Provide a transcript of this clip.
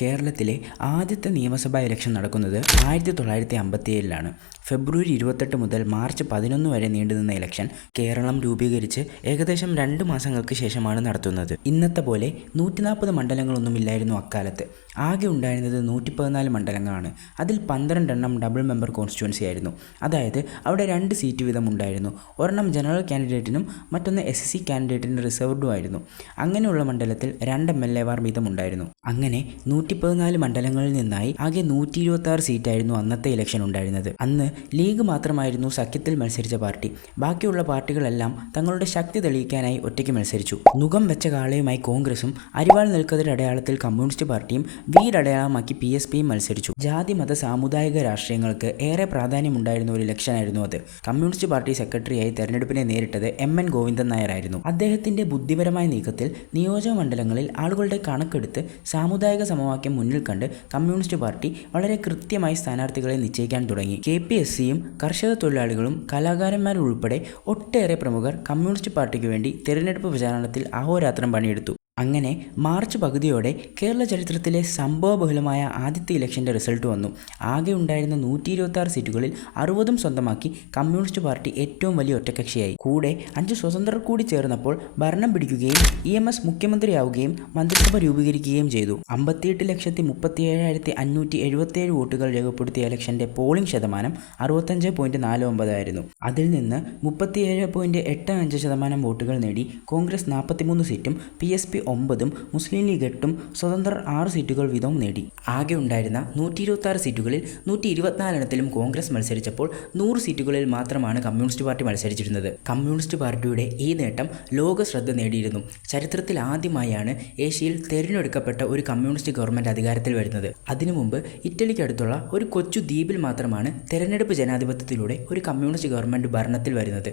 കേരളത്തിലെ ആദ്യത്തെ നിയമസഭാ ഇലക്ഷൻ നടക്കുന്നത് 1957-ലാണ്. ഫെബ്രുവരി 28 മുതൽ മാർച്ച് 11 വരെ നീണ്ടുനിന്ന ഇലക്ഷൻ കേരളം രൂപീകരിച്ച് ഏകദേശം 2 മാസങ്ങൾക്ക് ശേഷമാണ് നടത്തുന്നത്. ഇന്നത്തെ പോലെ 140 മണ്ഡലങ്ങളൊന്നുമില്ലായിരുന്നു അക്കാലത്ത്. ആകെ ഉണ്ടായിരുന്നത് 114 മണ്ഡലങ്ങളാണ്. അതിൽ 12 ഡബിൾ മെമ്പർ കോൺസ്റ്റിറ്റ്യുവൻസി ആയിരുന്നു. അതായത് അവിടെ 2 സീറ്റ് വീതം ഉണ്ടായിരുന്നു. ഒരെണ്ണം ജനറൽ കാൻഡിഡേറ്റിനും മറ്റൊന്ന് SC കാൻഡിഡേറ്റിന് റിസർവ്ഡും ആയിരുന്നു. അങ്ങനെയുള്ള മണ്ഡലത്തിൽ 2 MLA മാർ വീതം ഉണ്ടായിരുന്നു. അങ്ങനെ 114 മണ്ഡലങ്ങളിൽ നിന്നായി ആകെ 126 സീറ്റായിരുന്നു അന്നത്തെ ഇലക്ഷൻ ഉണ്ടായിരുന്നത്. അന്ന് ലീഗ് മാത്രമായിരുന്നു സഖ്യത്തിൽ മത്സരിച്ച പാർട്ടി. ബാക്കിയുള്ള പാർട്ടികളെല്ലാം തങ്ങളുടെ ശക്തി തെളിയിക്കാനായി ഒറ്റയ്ക്ക് മത്സരിച്ചു. മുഖം വെച്ച കാളയുമായി കോൺഗ്രസും അരിവാൾ നിൽക്കതിന്റെ അടയാളത്തിൽ കമ്മ്യൂണിസ്റ്റ് പാർട്ടിയും വീരടയാളമാക്കി PSPയും മത്സരിച്ചു. ജാതി മത സാമുദായിക രാഷ്ട്രീയങ്ങൾക്ക് ഏറെ പ്രാധാന്യമുണ്ടായിരുന്ന ഒരു ഇലക്ഷനായിരുന്നു അത്. കമ്മ്യൂണിസ്റ്റ് പാർട്ടി സെക്രട്ടറിയായി തെരഞ്ഞെടുപ്പിനെ നേരിട്ടത് MN ഗോവിന്ദൻ നായരായിരുന്നു. അദ്ദേഹത്തിന്റെ ബുദ്ധിപരമായ നീക്കത്തിൽ നിയോജക മണ്ഡലങ്ങളിൽ ആളുകളുടെ കണക്കെടുത്ത് സാമുദായിക സമവാക്യം മുന്നിൽ കണ്ട് കമ്മ്യൂണിസ്റ്റ് പാർട്ടി വളരെ കൃത്യമായി സ്ഥാനാർത്ഥികളെ നിശ്ചയിക്കാൻ തുടങ്ങി. KPSCയും കർഷക തൊഴിലാളികളും കലാകാരന്മാരും ഉൾപ്പെടെ ഒട്ടേറെ പ്രമുഖർ കമ്മ്യൂണിസ്റ്റ് പാർട്ടിക്ക് വേണ്ടി തെരഞ്ഞെടുപ്പ് പ്രചാരണത്തിൽ അഹോരാത്രം പണിയെടുത്തു. അങ്ങനെ മാർച്ച് പകുതിയോടെ കേരള ചരിത്രത്തിലെ സംഭവബഹുലമായ ആദ്യത്തെ ഇലക്ഷൻ്റെ റിസൾട്ട് വന്നു. ആകെ ഉണ്ടായിരുന്ന 126 സീറ്റുകളിൽ 60 സ്വന്തമാക്കി കമ്മ്യൂണിസ്റ്റ് പാർട്ടി ഏറ്റവും വലിയ ഒറ്റക്കക്ഷിയായി. കൂടെ 5 സ്വതന്ത്രർ കൂടി ചേർന്നപ്പോൾ ഭരണം പിടിക്കുകയും EMS മുഖ്യമന്ത്രിയാവുകയും മന്ത്രിസഭ രൂപീകരിക്കുകയും ചെയ്തു. 58,37,577 വോട്ടുകൾ രേഖപ്പെടുത്തിയ ഇലക്ഷൻ്റെ പോളിംഗ് ശതമാനം 65.49 ആയിരുന്നു. അതിൽ നിന്ന് 37.85% വോട്ടുകൾ നേടി കോൺഗ്രസ് 43 സീറ്റും PSP 9ഉം മുസ്ലിം ലീഗ് 8ഉം സ്വതന്ത്രർ 6 സീറ്റുകൾ വീതവും നേടി. ആകെ ഉണ്ടായിരുന്ന 126 സീറ്റുകളിൽ 124 കോൺഗ്രസ് മത്സരിച്ചപ്പോൾ 100 സീറ്റുകളിൽ മാത്രമാണ് കമ്മ്യൂണിസ്റ്റ് പാർട്ടി മത്സരിച്ചിരുന്നത്. കമ്മ്യൂണിസ്റ്റ് പാർട്ടിയുടെ ഈ നേട്ടം ലോക ശ്രദ്ധ നേടിയിരുന്നു. ചരിത്രത്തിൽ ആദ്യമായാണ് ഏഷ്യയിൽ തെരഞ്ഞെടുക്കപ്പെട്ട ഒരു കമ്മ്യൂണിസ്റ്റ് ഗവൺമെൻറ് അധികാരത്തിൽ വരുന്നത്. അതിനു മുമ്പ് ഇറ്റലിക്കടുത്തുള്ള ഒരു കൊച്ചു ദ്വീപിൽ മാത്രമാണ് തെരഞ്ഞെടുപ്പ് ജനാധിപത്യത്തിലൂടെ ഒരു കമ്മ്യൂണിസ്റ്റ് ഗവൺമെൻറ് ഭരണത്തിൽ വരുന്നത്.